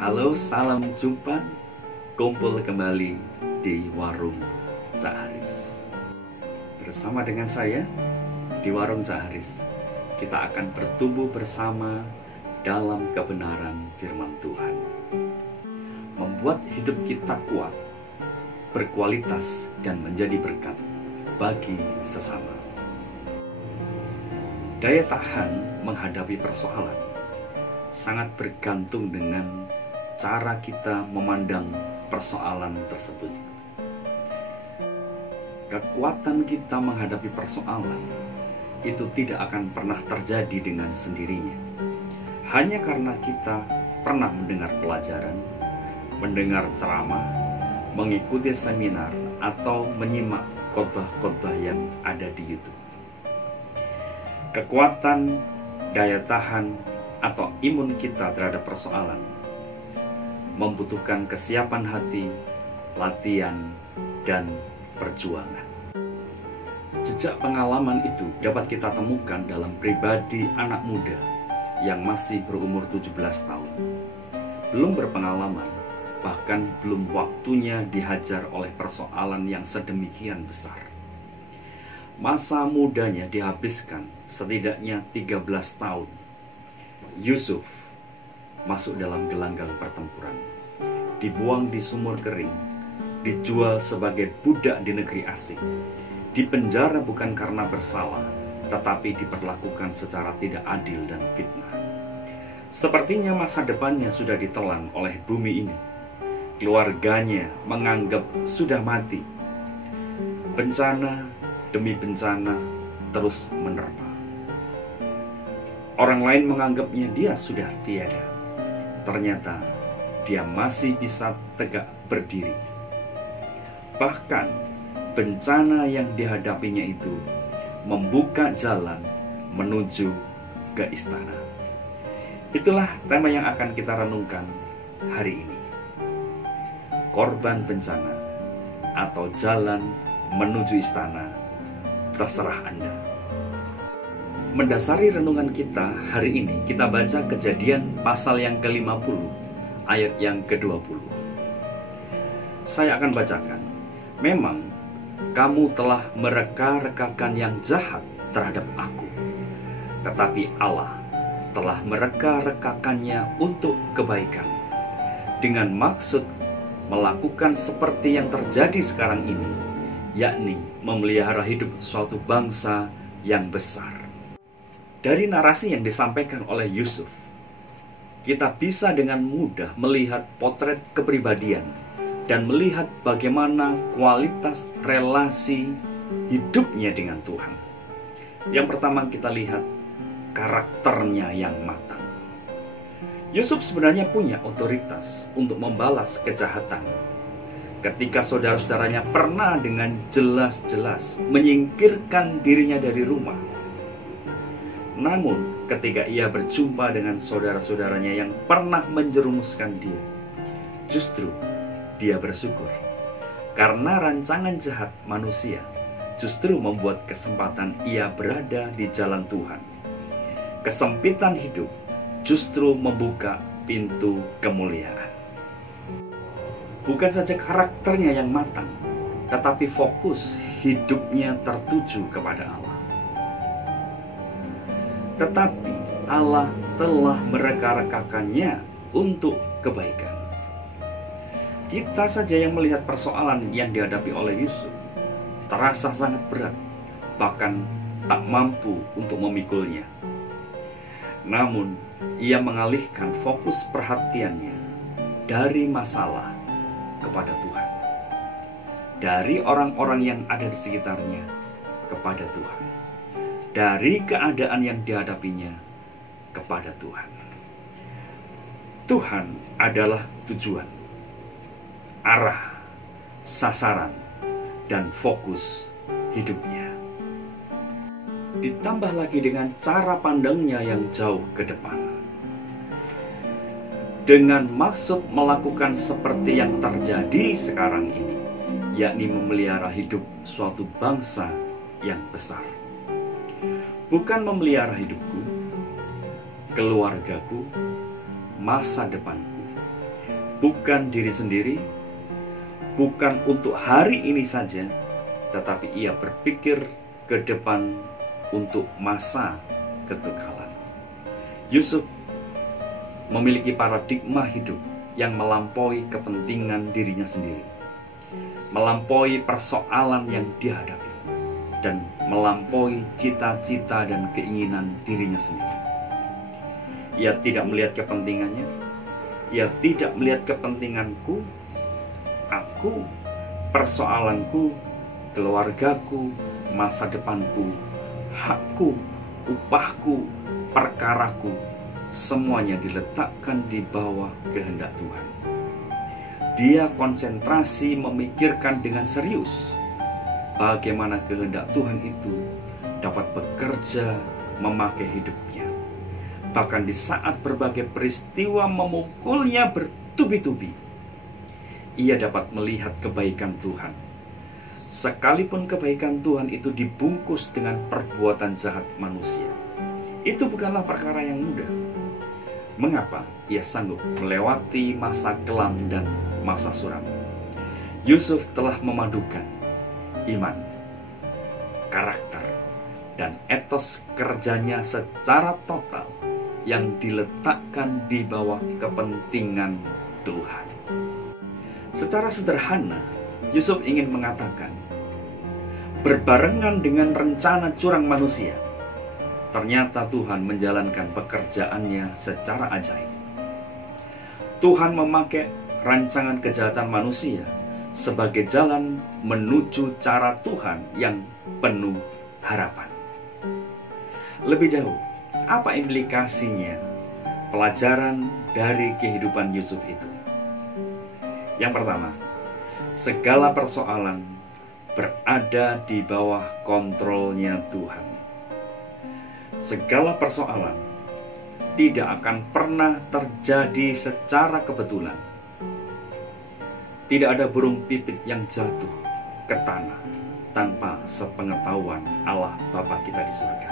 Halo, salam jumpa. Kumpul kembali di Warung Cak Haris. Bersama dengan saya di Warung Cak Haris, kita akan bertumbuh bersama dalam kebenaran firman Tuhan, membuat hidup kita kuat, berkualitas, dan menjadi berkat bagi sesama. Daya tahan menghadapi persoalan sangat bergantung dengan cara kita memandang persoalan tersebut. Kekuatan kita menghadapi persoalan itu tidak akan pernah terjadi dengan sendirinya. Hanya karena kita pernah mendengar pelajaran, mendengar ceramah, mengikuti seminar, atau menyimak khotbah-khotbah yang ada di YouTube. Kekuatan, daya tahan, atau imun kita terhadap persoalan membutuhkan kesiapan hati, latihan, dan perjuangan. Jejak pengalaman itu dapat kita temukan dalam pribadi anak muda yang masih berumur 17 tahun. Belum berpengalaman, bahkan belum waktunya dihajar oleh persoalan yang sedemikian besar. Masa mudanya dihabiskan setidaknya 13 tahun. Yusuf masuk dalam gelanggang pertempuran, dibuang di sumur kering, dijual sebagai budak di negeri asing, dipenjara bukan karena bersalah, tetapi diperlakukan secara tidak adil dan fitnah. Sepertinya masa depannya sudah ditelan oleh bumi ini. Keluarganya menganggap sudah mati. Bencana demi bencana terus menerpa. Orang lain menganggapnya dia sudah tiada. Ternyata dia masih bisa tegak berdiri. Bahkan bencana yang dihadapinya itu membuka jalan menuju ke istana. Itulah tema yang akan kita renungkan hari ini. Korban bencana atau jalan menuju istana, terserah Anda. Mendasari renungan kita hari ini, kita baca Kejadian pasal yang ke-50 ayat yang ke-20. Saya akan bacakan. Memang kamu telah mereka-rekakan yang jahat terhadap aku, tetapi Allah telah mereka-rekakannya untuk kebaikan, dengan maksud melakukan seperti yang terjadi sekarang ini, yakni memelihara hidup suatu bangsa yang besar. Dari narasi yang disampaikan oleh Yusuf, kita bisa dengan mudah melihat potret kepribadian dan melihat bagaimana kualitas relasi hidupnya dengan Tuhan. Yang pertama kita lihat karakternya yang matang. Yusuf sebenarnya punya otoritas untuk membalas kejahatan. Ketika saudara-saudaranya pernah dengan jelas-jelas menyingkirkan dirinya dari rumah. Namun ketika ia berjumpa dengan saudara-saudaranya yang pernah menjerumuskan dia, justru dia bersyukur. Karena rancangan jahat manusia justru membuat kesempatan ia berada di jalan Tuhan. Kesempitan hidup justru membuka pintu kemuliaan. Bukan saja karakternya yang matang, tetapi fokus hidupnya tertuju kepada Allah. Tetapi Allah telah mereka-rekakannya untuk kebaikan. Kita saja yang melihat persoalan yang dihadapi oleh Yusuf terasa sangat berat, bahkan tak mampu untuk memikulnya. Namun, ia mengalihkan fokus perhatiannya dari masalah kepada Tuhan, dari orang-orang yang ada di sekitarnya kepada Tuhan, dari keadaan yang dihadapinya kepada Tuhan. Tuhan adalah tujuan, arah, sasaran, dan fokus hidupnya. Ditambah lagi dengan cara pandangnya yang jauh ke depan, dengan maksud melakukan seperti yang terjadi sekarang ini, yakni memelihara hidup suatu bangsa yang besar. Bukan memelihara hidupku, keluargaku, masa depanku, bukan diri sendiri, bukan untuk hari ini saja, tetapi ia berpikir ke depan untuk masa kekekalan. Yusuf memiliki paradigma hidup yang melampaui kepentingan dirinya sendiri, melampaui persoalan yang dihadapi, dan melampaui cita-cita dan keinginan dirinya sendiri. Ia tidak melihat kepentingannya, ia tidak melihat kepentinganku, aku, persoalanku, keluargaku, masa depanku, hakku, upahku, perkaraku, semuanya diletakkan di bawah kehendak Tuhan. Dia konsentrasi memikirkan dengan serius bagaimana kehendak Tuhan itu dapat bekerja memakai hidupnya. Bahkan di saat berbagai peristiwa memukulnya bertubi-tubi, ia dapat melihat kebaikan Tuhan. Sekalipun kebaikan Tuhan itu dibungkus dengan perbuatan jahat manusia, itu bukanlah perkara yang mudah. Mengapa ia sanggup melewati masa kelam dan masa suram? Yusuf telah memadukan iman, karakter, dan etos kerjanya secara total yang diletakkan di bawah kepentingan Tuhan. Secara sederhana, Yusuf ingin mengatakan, berbarengan dengan rencana curang manusia, ternyata Tuhan menjalankan pekerjaannya secara ajaib. Tuhan memakai rancangan kejahatan manusia sebagai jalan menuju cara Tuhan yang penuh harapan. Lebih jauh, apa implikasinya pelajaran dari kehidupan Yusuf itu? Yang pertama, segala persoalan berada di bawah kontrolnya Tuhan. Segala persoalan tidak akan pernah terjadi secara kebetulan. Tidak ada burung pipit yang jatuh ke tanah tanpa sepengetahuan Allah Bapa kita di surga.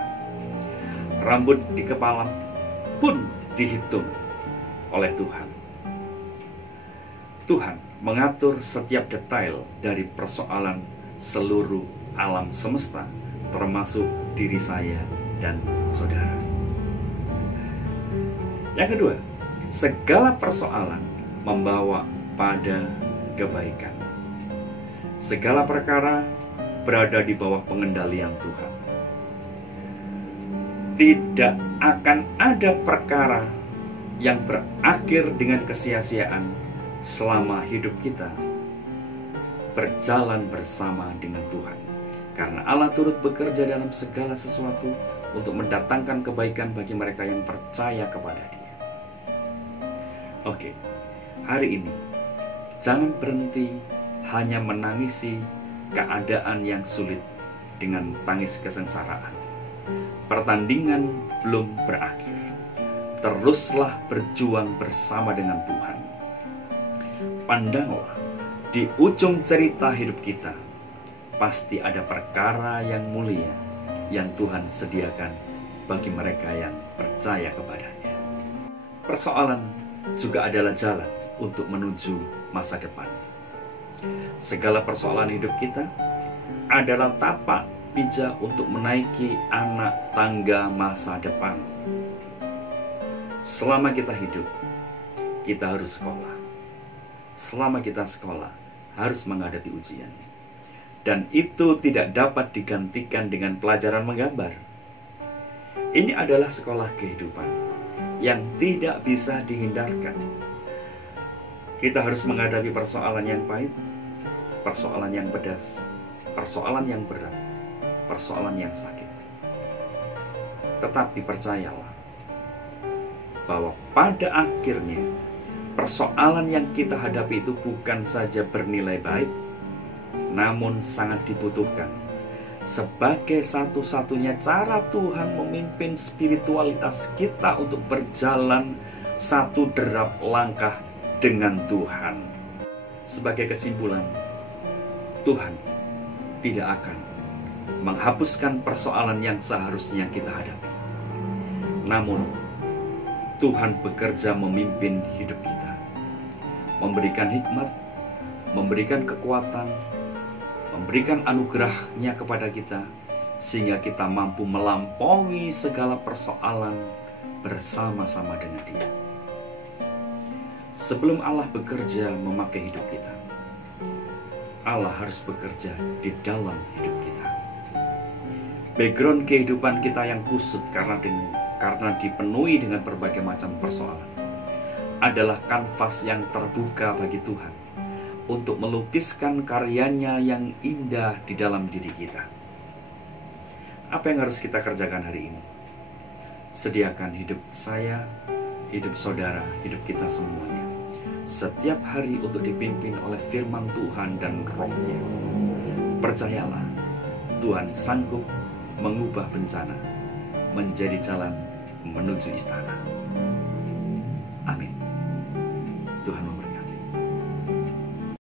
Rambut di kepala pun dihitung oleh Tuhan. Tuhan mengatur setiap detail dari persoalan seluruh alam semesta, termasuk diri saya dan saudara. Yang kedua, segala persoalan membawa pada kebaikan. Segala perkara berada di bawah pengendalian Tuhan. Tidak akan ada perkara yang berakhir dengan kesia-siaan selama hidup kita berjalan bersama dengan Tuhan. Karena Allah turut bekerja dalam segala sesuatu untuk mendatangkan kebaikan bagi mereka yang percaya kepada Dia. Oke, hari ini jangan berhenti hanya menangisi keadaan yang sulit dengan tangis kesengsaraan. Pertandingan belum berakhir. Teruslah berjuang bersama dengan Tuhan. Pandanglah, di ujung cerita hidup kita pasti ada perkara yang mulia yang Tuhan sediakan bagi mereka yang percaya kepadanya. Persoalan juga adalah jalan untuk menuju masa depan. Segala persoalan hidup kita adalah tapak pijak untuk menaiki anak tangga masa depan. Selama kita hidup, kita harus sekolah. Selama kita sekolah, harus menghadapi ujian. Dan itu tidak dapat digantikan dengan pelajaran menggambar. Ini adalah sekolah kehidupan yang tidak bisa dihindarkan. Kita harus menghadapi persoalan yang pahit, persoalan yang pedas, persoalan yang berat, persoalan yang sakit. Tetapi percayalah bahwa pada akhirnya persoalan yang kita hadapi itu bukan saja bernilai baik, namun sangat dibutuhkan sebagai satu-satunya cara Tuhan memimpin spiritualitas kita untuk berjalan satu derap langkah dengan Tuhan. Sebagai kesimpulan, Tuhan tidak akan menghapuskan persoalan yang seharusnya kita hadapi. Namun, Tuhan bekerja memimpin hidup kita. memberikan hikmat, memberikan kekuatan, memberikan anugerah-Nya kepada kita, sehingga kita mampu melampaui segala persoalan bersama-sama dengan Dia. Sebelum Allah bekerja memakai hidup kita, Allah harus bekerja di dalam hidup kita. Background kehidupan kita yang kusut karena dipenuhi dengan berbagai macam persoalan adalah kanvas yang terbuka bagi Tuhan untuk melukiskan karyanya yang indah di dalam diri kita. Apa yang harus kita kerjakan hari ini? Sediakan hidup saya, hidup saudara, hidup kita semuanya setiap hari untuk dipimpin oleh firman Tuhan dan Roh-Nya. Percayalah, Tuhan sanggup mengubah bencana menjadi jalan menuju istana. Amin. Tuhan memberkati.